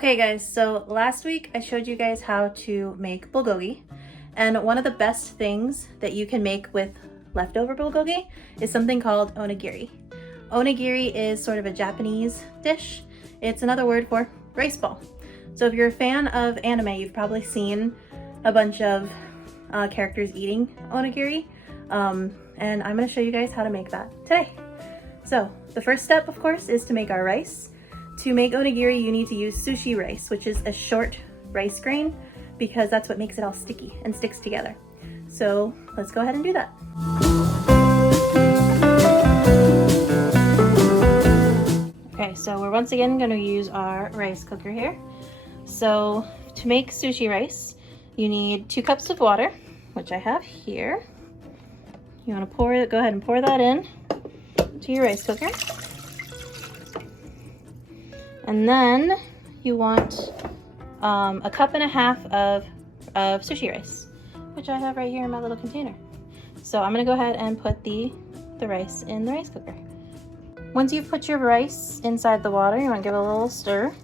Okay guys, so last week I showed you guys how to make bulgogi, and one of the best things that you can make with leftover bulgogi is something called onigiri. Onigiri is sort of a Japanese dish. It's another word for rice ball. So if you're a fan of anime, you've probably seen a bunch of characters eating onigiri, and I'm going to show you guys how to make that today. So the first step, of course, is to make our rice. To make onigiri, you need to use sushi rice, which is a short rice grain, because that's what makes it all sticky and sticks together. So let's go ahead and do that. Okay, so we're once again going to use our rice cooker here. So to make sushi rice, you need 2 cups of water, which I have here. You want to go ahead and pour that in to your rice cooker. And then you want 1.5 cups of sushi rice, which I have right here in my little container. So I'm gonna go ahead and put the rice in the rice cooker. Once you've put your rice inside the water, you wanna give it a little stir.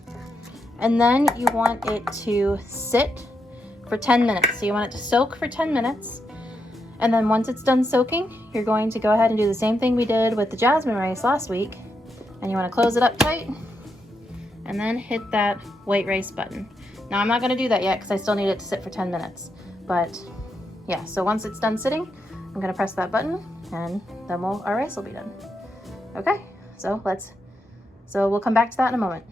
And then you want it to sit for 10 minutes. So you want it to soak for 10 minutes. And then once it's done soaking, you're going to go ahead and do the same thing we did with the jasmine rice last week. And you wanna close it up tight. And then hit that white rice button. Now I'm not gonna do that yet because I still need it to sit for 10 minutes. But yeah, so once it's done sitting, I'm gonna press that button and then our rice will be done. Okay, so we'll come back to that in a moment.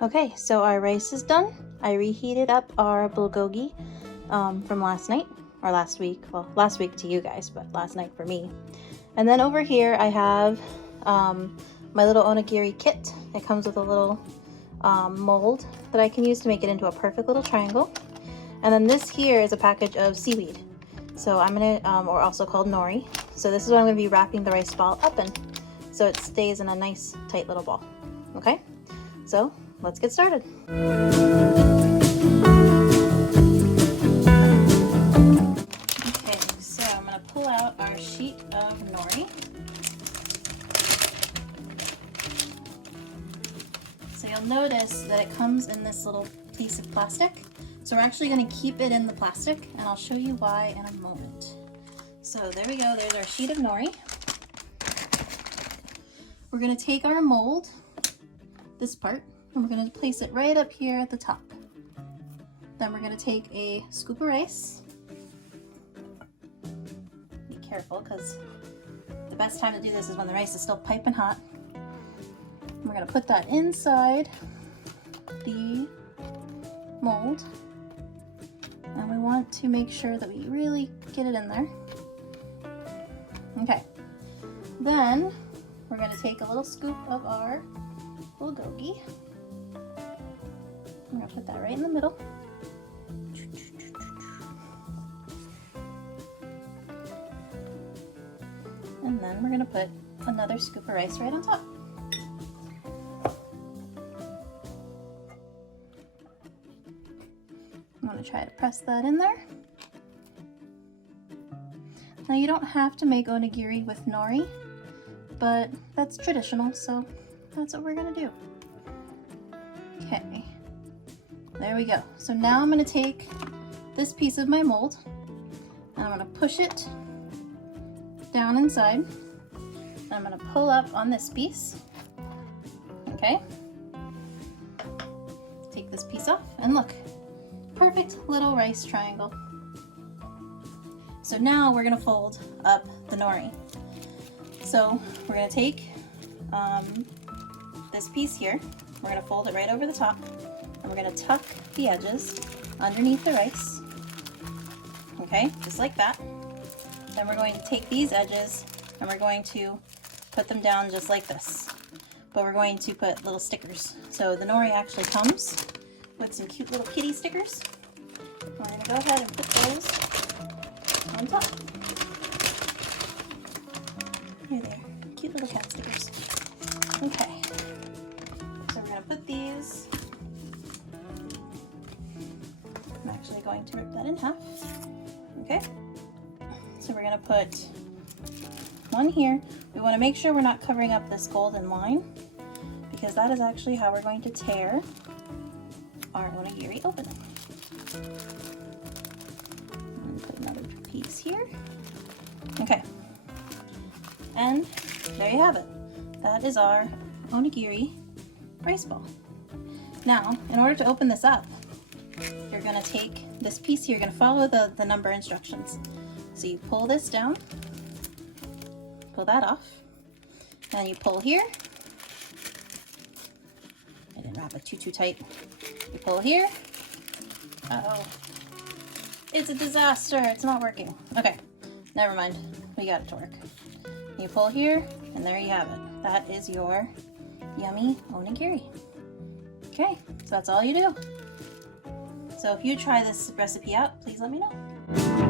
Okay, so our rice is done. I reheated up our bulgogi from last night, or last week. Well, last week to you guys, but last night for me. And then over here I have my little onigiri kit. It comes with a little mold that I can use to make it into a perfect little triangle. And then this here is a package of seaweed. So I'm gonna, or also called nori. So this is what I'm gonna be wrapping the rice ball up in, so it stays in a nice tight little ball. Okay, so let's get started. Pull out our sheet of nori. So you'll notice that it comes in this little piece of plastic. So we're actually going to keep it in the plastic, and I'll show you why in a moment. So there we go, there's our sheet of nori. We're going to take our mold, this part, and we're going to place it right up here at the top. Then we're going to take a scoop of rice. Careful, because the best time to do this is when the rice is still piping hot. We're going to put that inside the mold, and we want to make sure that we really get it in there. Okay, then we're going to take a little scoop of our bulgogi. I'm going to put that right in the middle. And then we're going to put another scoop of rice right on top. I'm going to try to press that in there. Now you don't have to make onigiri with nori, but that's traditional, so that's what we're going to do. Okay, there we go. So now I'm going to take this piece of my mold and I'm going to push it down inside. I'm going to pull up on this piece. Okay, take this piece off and look, perfect little rice triangle. So now we're going to fold up the nori. So we're going to take this piece here, we're going to fold it right over the top, and we're going to tuck the edges underneath the rice. Okay, just like that. Then we're going to take these edges and we're going to put them down just like this. But we're going to put little stickers. So the nori actually comes with some cute little kitty stickers. We're going to go ahead and put those on top. Here they are, cute little cat stickers. Okay, so we're going to put these. I'm actually going to rip that in half. Okay. So we're going to put one here. We want to make sure we're not covering up this golden line, because that is actually how we're going to tear our onigiri open. And put another piece here. Okay, and there you have it. That is our onigiri rice ball. Now, in order to open this up, you're going to take this piece here, you're going to follow the number instructions. So you pull this down, pull that off, and you pull here. I didn't wrap it too tight. You pull here. Uh-oh. It's a disaster. It's not working. Okay, never mind. We got it to work. You pull here, and there you have it. That is your yummy onigiri. Okay, so that's all you do. So if you try this recipe out, please let me know.